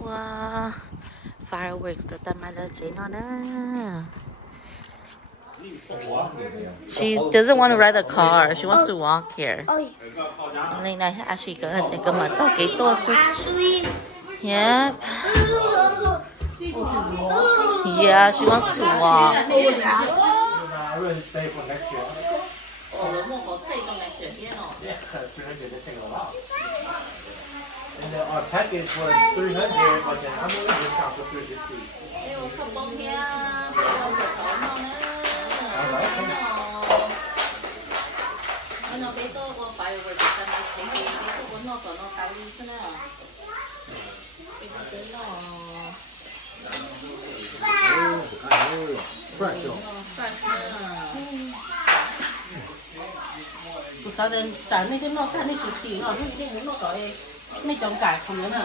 wow fireworks 的蛋买了最闹呢。She doesn't want to ride the car. She wants to walk here. Lên này Ashley có thể cầm mặt tao cái to số. Yep. Yeah, she wants to walk. And our package was 300, but then I'm going to discount for 350. Nó bé to có phải rồi thì ta nói thấy cái có nó còn nó cao đi thế nào cái nó Fresh. Sao đến sáng nay cái nó cái này chụp tiền nó cái muốn nó gọi này trồng cải không nữa nè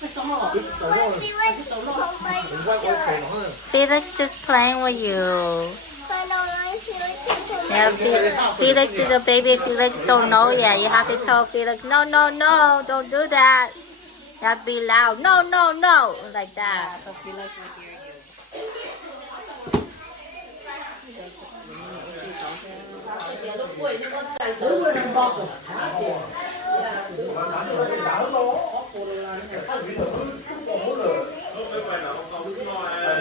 cái sống rồi Felix just playing with you. Yeah, Felix is a baby. Felix don't know yet. You have to tell Felix, no, no, no, don't do that. You have to be loud. No, no, no, like that. So Felix will hear you.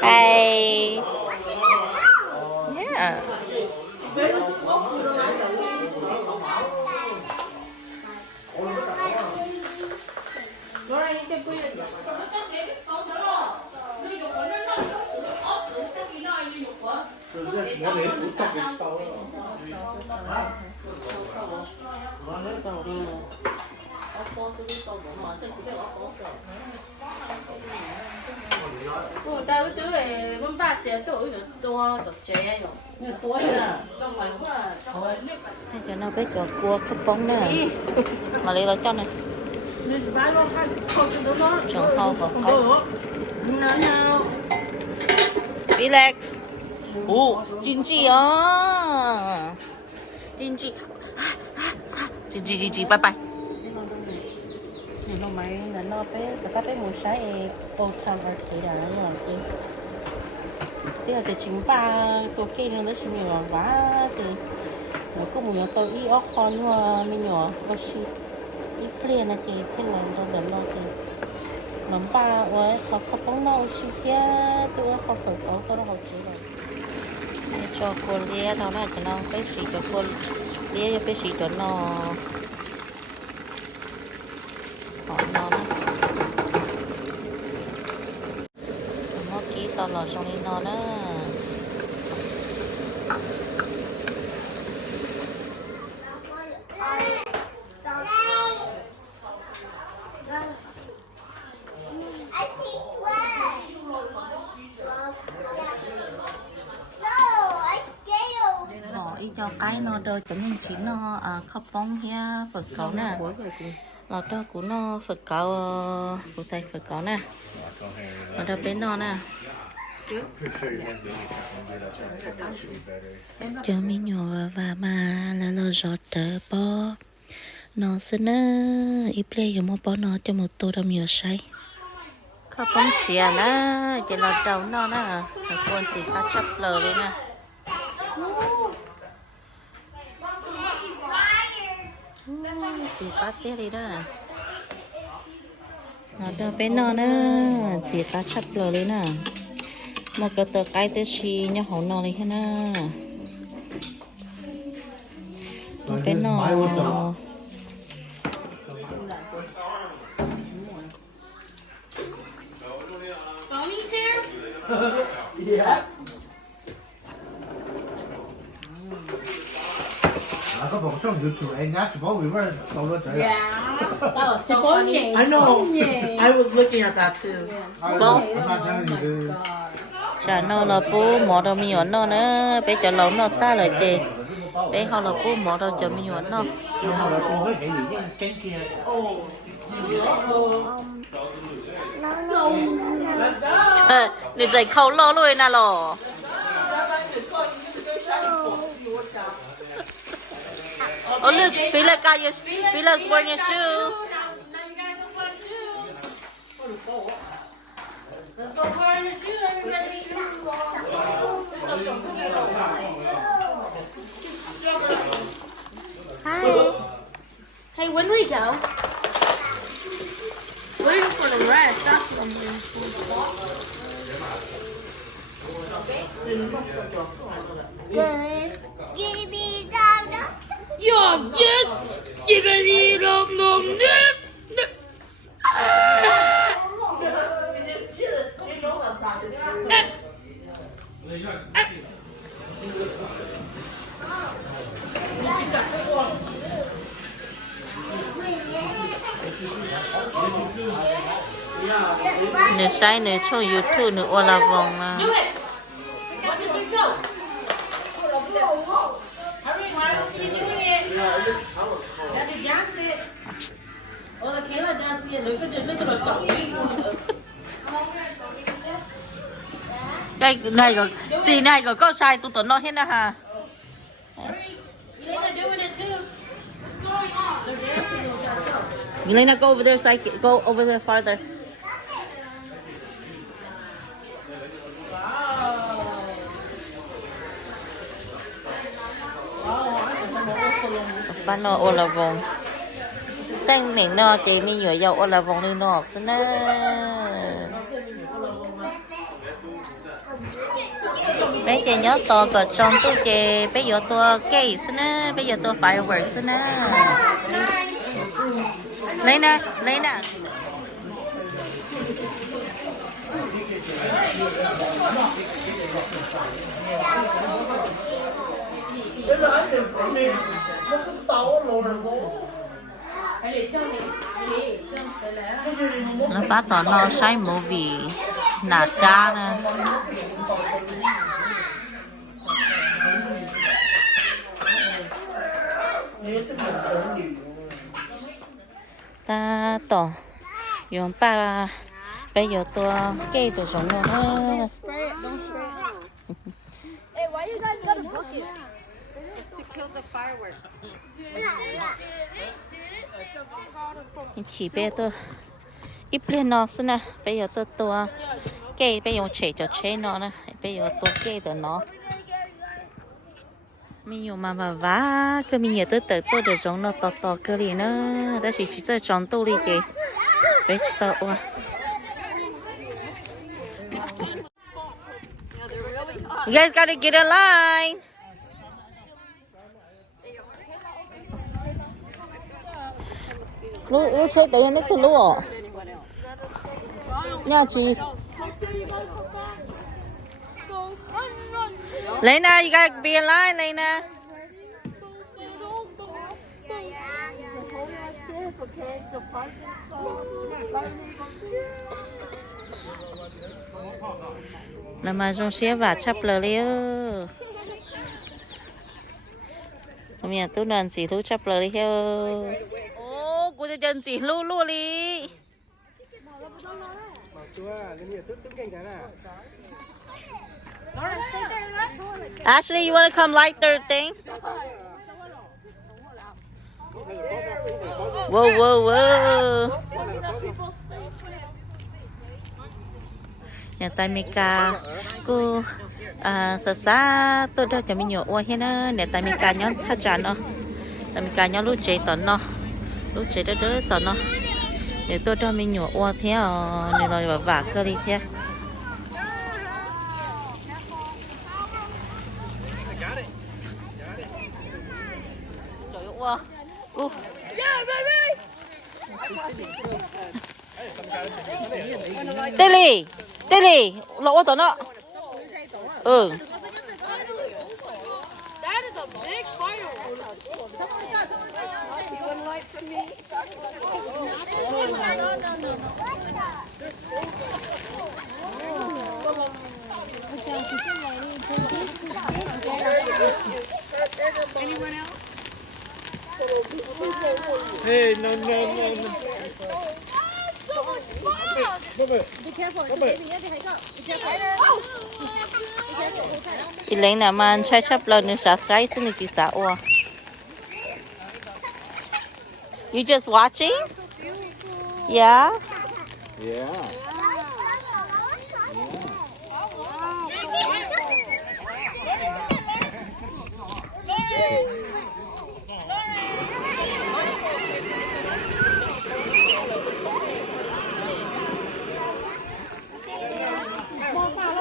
Hey. Yeah. tao cái thứ này con ba tiền tuổi rồi to được trẻ rồi nhiều tuổi nè trong mày quáให้cho nó biết cho cua khúc bóng nữa. Mà lấy nó cho này. Trồng hậu của con. Relax. Ồ, Jinji à. Jinji. Jinji, bye bye. nó máy là nó bé các bé một trái cô tham ở chỉ là nó chứ bây giờ thì chúng ta tôi kêu nó chỉ nhiều quá thì nó có một tôi ý óc con mà mình nhỏ có gì ít liền là chỉ cái lần trong đợt nó thì nắm ba với họ không có nấu gì kia tôi không phải có tôi nó học chỉ rồi Cho cô lia đó là cho nó bé xì cho cô lia cho bé xì cho nó họ nó nó kỹ tao lò xong đi nó đó. Ý cho cái nó đôi chấm mình chỉ nó khóc bóng kia Phật cậu nè lọt đó của nó Phật cậu của thầy Phật cậu nè ở đâu bên nó nè cho mình nhỏ và mà là lo giọt tờ bò nó xin á ít play dùng một bó nó cho một tô đâm nhiều say khóc bóng xìa nè chỉ là đầu nó nè thằng con chỉ có chấp lờ đi nè chỉ có tiếc đi đó nó đưa bên nó nữa chỉ có chấp lờ đi nè một cái tờ cái tờ chi nhá hổ nó đi hết nè bên nó Yeah. Có một trong YouTube anh nhá, chỉ có người vừa đầu luôn trời. yeah that was so funny I know. I was looking at that too. chả nó là bố mỏ đâu mi nó nữa bé chả lâu nó ta lại chị bé họ là bố mỏ đâu cho mi nó để dạy khâu lo luôn nè lò oh look Felix got your Felix wearing your shoe Hey, when we go, waiting for the rest. That's what I'm waiting for. Yeah, yes! Skibbity dum dum dip! Nửa sai nửa cho YouTube nửa ô là vòng mà. Đây này có gì này có sai tụi nó hết nè ha. Elena, go over there, go over there farther. Bạn nó ô là vòng. Sang này nó cái mi nhựa dầu ô là vòng đi nó xin nè. Bây giờ nhớ to có trongตู้kề, bây giờ to cây xin nè, bây giờ to fireworks xin nè. Lấy nè. Nó bắt tỏ nó sai mũ vì nạt ca nè. Ta tỏ dùng ba bây giờ tôi cây tôi sống rồi đó. Hey, why you guys got a bucket? To kill the fireworks. Chỉ bây tôi ít lên nó xin nè, bây giờ tôi cây bây giờ chạy cho chế nó nè, bây giờ tôi cây được nó. Mình dùng mà vá cái mình nhớ tới tôi để giống nó to cái gì nữa, đó chỉ cho tròn tôi đi kì, bây giờ tôi You guys gotta get in line. Lu chơi đấy nó cứ lu à? Nha chị. Lena, you gotta be in line, Lena. Là mà trong xe và chấp lờ liêu. Mình tôi nên chỉ thu chấp lờ liêu. Ô, cô cho chân chỉ lu đi. Ashley, you want to come light their thing? Whoa. Nhà tay Mika, cô xa tôi đã cho mình nhổ qua hết á. Nhà tay Mika nhón thắt chặt nó, tay Mika nhón lúc chế tận nó, lúc chế đỡ tận nó. Để tôi cho mình nhổ qua thế à, này rồi vả cơ đi thế. Trời ơi, Tilly, lỗ tao nó. Ừ. That is a big firework. Anyone else? Hey, no. Chị lấy nào mà chơi chấp lần nữa sao sai xin được chị sao à? You just watching? Yeah. Yeah.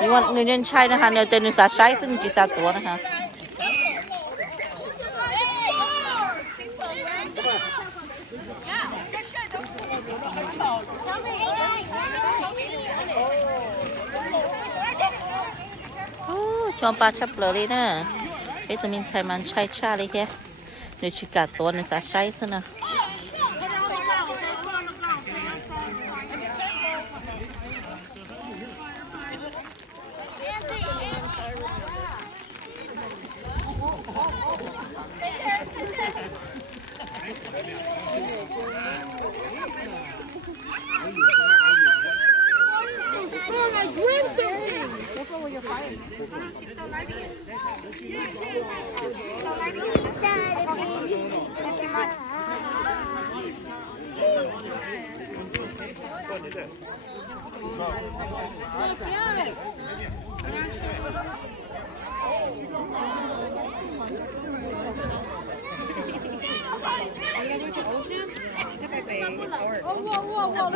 นี่วันนี้เรียนใช้นะคะเดี๋ยวเจอหนึ่งสาใช้ซึ่งจีสาตัวนะคะชอบปลาชับเลยนะวิตามินใช้มันใช้ชาเลยแค่เดี๋ยวชิกาตัวหนึ่งสาใช้ซะนะ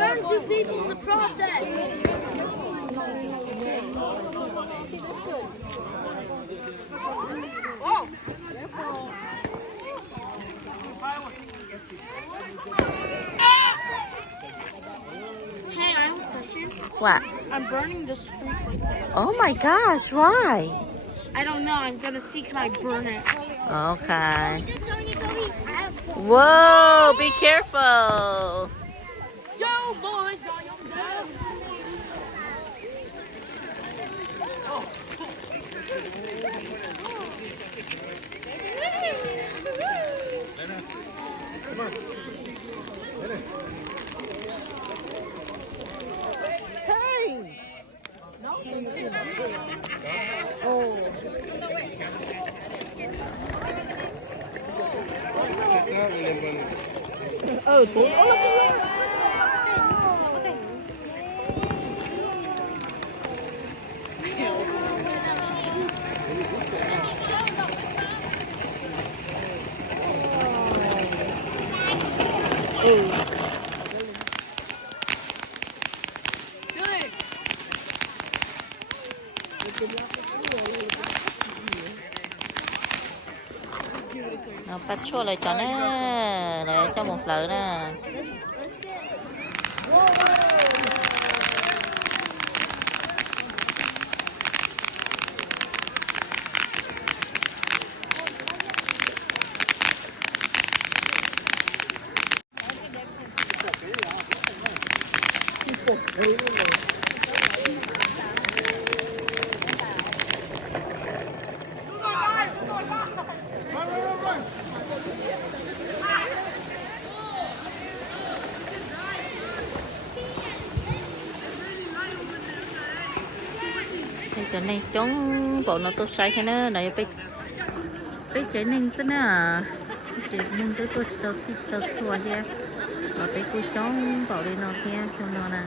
Learn to people in the process. Oh. Hey, I have a question. What? I'm burning this fruit right there. Oh my gosh, why? I don't know. I'm gonna see can I burn it. Okay. Whoa, be careful. Yo, boys, Nó bắt chua lại cho nó lại cho một lỡ nè. Cái này chống bộ nó tốt sai cái nó nàyไปใจหนึ่งซะนะใจหนึ่งตัวตัวส่วนเดียวเราไปกูจ้องเป่าเลยนอเพียชมนอนะ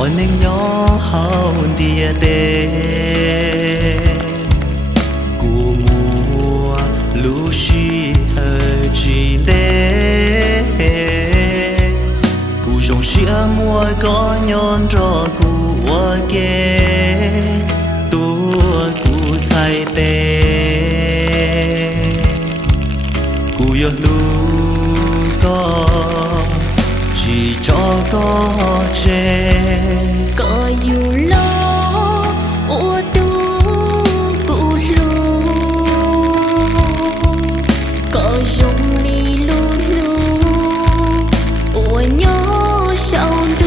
我能有好的古木露西和吉勒，古熊西莫个娘着古我给多古彩的，古有路。có chỉ cho có chê có dù lo ô tu cụ lu có dùng đi lu lu ô nhớ sau du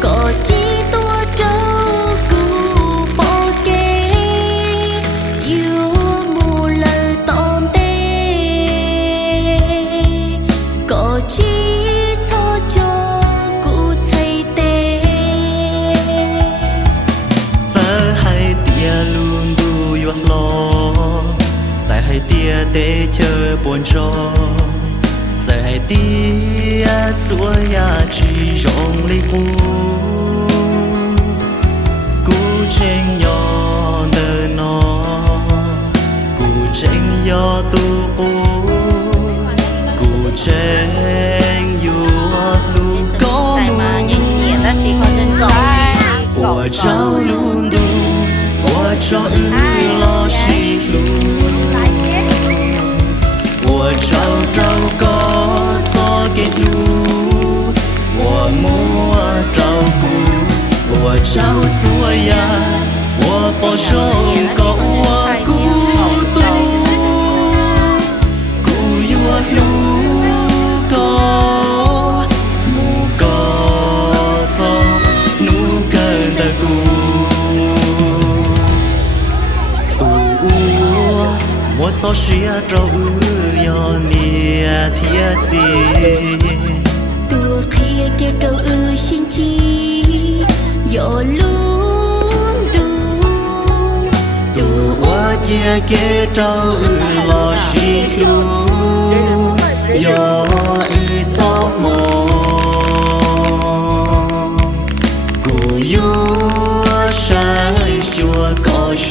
có chỉ tua trâu cụ bỏ kê yêu mù lời tóm tê có chỉ cho cho cụ thấy tê phở hay tia luôn đu yuộc lo giải hay tia để chờ buồn cho giải hay tia xua ya chỉ rong li cú chênh nhỏ đời nó cú chênh yo tu cú chênh yo lu có Tại mà mù nhìn nhẹ ta chỉ còn nên gọn我找路路，我找lo西路，我找个做给路，我摸照顾，我找所呀，我保守够我孤独，孤有路高，木高走。我早需要找要你贴近，tua kia kia trâu xin chi yo luôn tu tu我接给找老西路，要做梦，故有山学高手。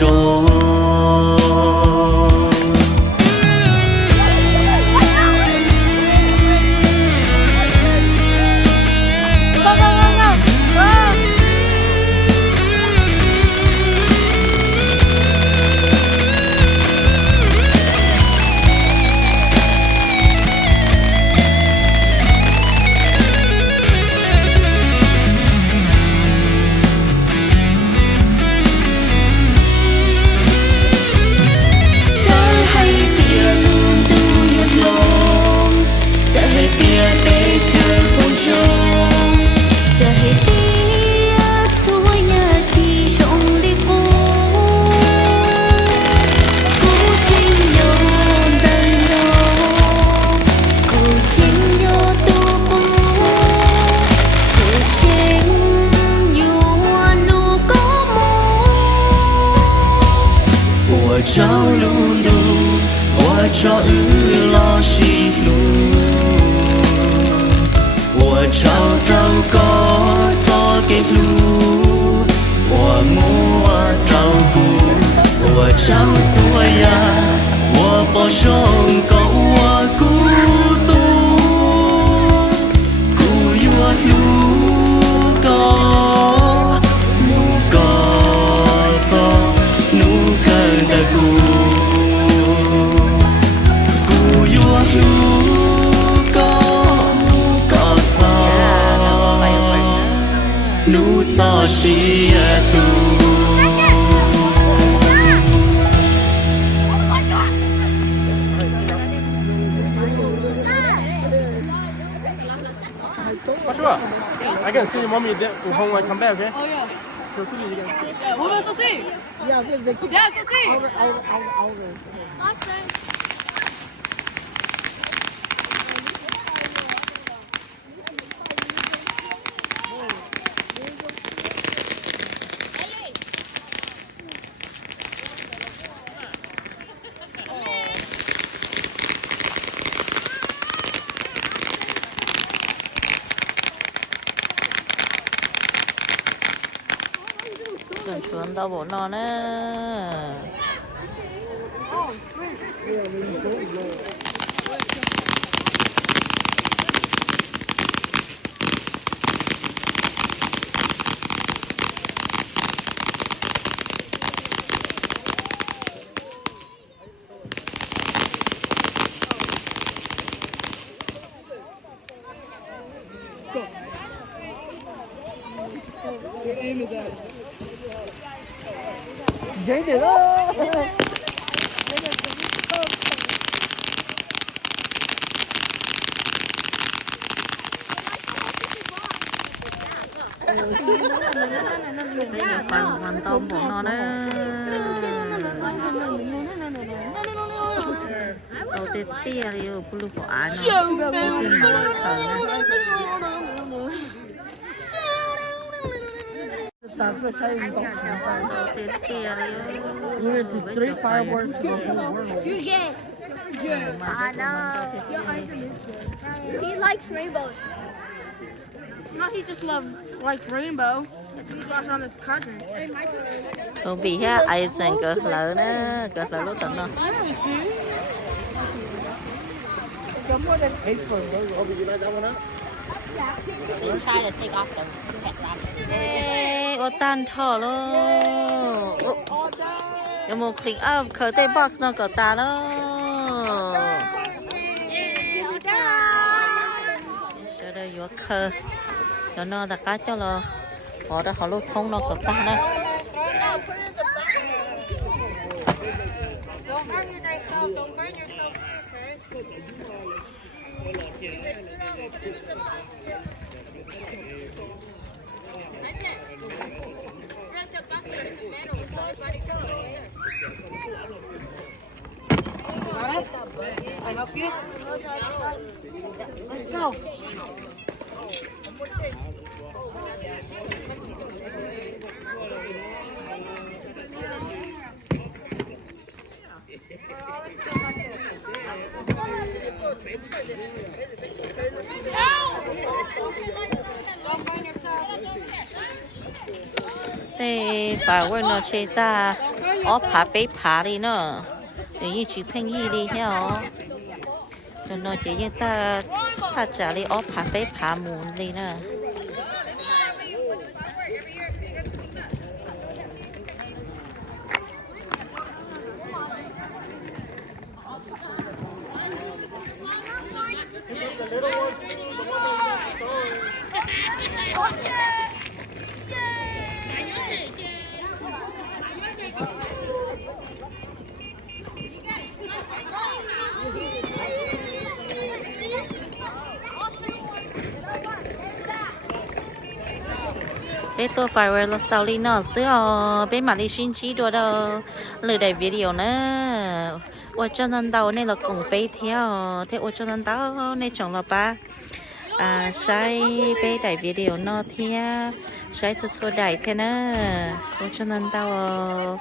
我找路路，我找老西路，我找个做给路，我摸照顾，我找所呀，我保守够我孤独，孤有路高，木高走。古有路高走，路走西路。Joshua, I can see your mommy home when I come back, okay? Oh yeah. So quickly again. Yeah, what about Sophie? Yeah, they keep Yeah, Sophie. over. Cần xuống tao bổ non á. 谁的了？phần tôm của nó đó đầu tiên tia thì bulu của ai nó đầu tiên tia thì Three fireworks. I know. He likes rainbows. No, he just likes rainbow. He lost on his cousin. không bị ha ai sang cỡ lớn đó cỡ lớn lúc tận nó They try to take off the pet rabbit. ê ô tan thở luôn有冇 clean up 可带 box nó cỡ ta đó sau đây vô khờ cho nó đặt cá cho lo họ đã họ lúc thông nó cỡ ta đó I help you? Let's go. thế bà quên nó chơi ta ó phá bế phá đi nó để như chỉ phanh gì đi theo cho nó chỉ như ta ta trả đi ó phá bế phá muốn đi nè bé tôi phải về là sau đi nó xưa bé mà đi xin chỉ đùa đâu lười đại video nữa ở cho nên đầu này là cùng bé theo thế ở cho nên đầu này chồng là ba sai bé đại video nó theo sai cho số đại thế nữa ở cho nên đầu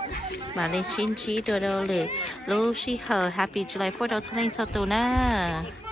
mà đi xin chỉ đùa đâu lười lúc xí hờ happy July 4th 2022 nè